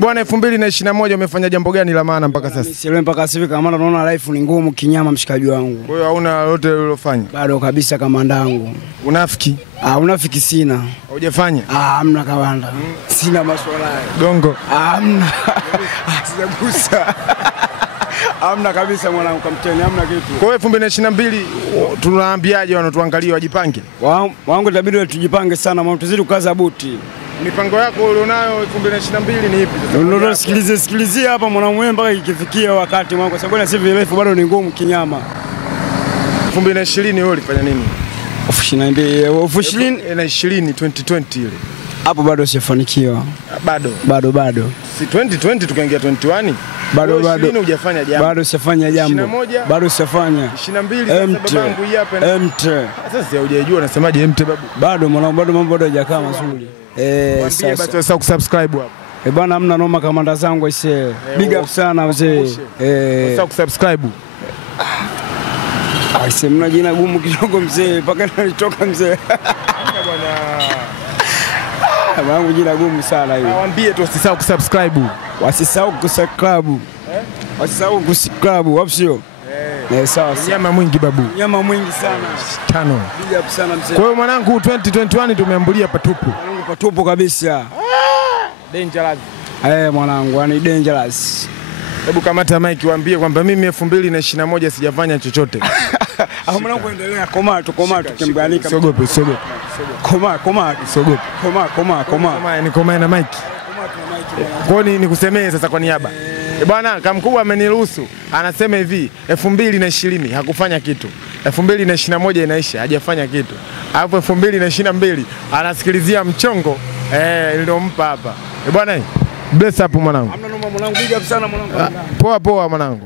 Bwana 2021 umefanya jambo gani la maana mpaka sasa? Mimi mpaka sasa kama naona life ni ngumu kinyama mshikaji wangu. Kwa hiyo hauna lolote ulilofanya? Bado kabisa kamanda wangu. Unafiki? Unafiki sina. Hujafanya? Hamna kamanda. Sina maswala hayo. Gongo? Hamna. Sijagusa. Hamna kabisa mwanangu kamteni, hamna kitu. Kwa hiyo 2022 tunaambiaje wanotuangalia wajipange? Wangu itabidi tujipange sana, maana tuzidi kukaza buti. Mipango yako ulionayo 2022 ni ipi? Ndio sikilizia hapa mwanangu mpaka ikifikia wakati mwanangu, sababu na sasa life bado ni ngumu kinyama. 2020 wewe ulifanya nini? 2020 ile. Hapo bado sijafanikiwa. Bado. Si 2020 tukaingia 21? Bado. 20 hujafanya jambo. Bado sijafanya jambo. 21? Bado sijafanya. 22 sasa babangu hii hapa. Emtee. Sasa hujajua nasemaje Emtee babu? Bado mwanangu, bado mambo bado hajakaa mazuri. Sasa kusubscribe hapo. Bwana hamna noma kamanda zangu aisee. Big up sana mzee. Sasa kusubscribe. Aisee mna jina gumu kidogo mzee, mpaka nalitoka mzee. Bwana wangu jina gumu sana hiyo. Waambie tu wasisahau kusubscribe. Wasisahau kusubscribe, wapi sio? Sawa. Nyama mwingi babu. Nyama mwingi sana. 5. Big up sana mzee. Kwa hiyo mwanangu 2021 tumeambulia patupu. Mwanangu patupu kabisa. Dangerous. Mwanangu, yani dangerous. Hebu kamata mic waambie kwamba mimi 2021 sijafanya chochote. Mwanangu endelea, komaa tukimganika. Usiogope. Komaa. Usiogope. Komaa. Ni komaa na mic. Kwa nini nikusemee sasa kwa niaba? Bwana kamkubwa ameniruhusu. Anasema hivi, 2020 hakufanya kitu. 2021 inaisha, hajafanya kitu. Alafu 2022 anasikilizia mchongo nilompa hapa. Bwana bless up mwanangu. Hamna noma mwanangu, big up sana mwanangu. Poa mwanangu.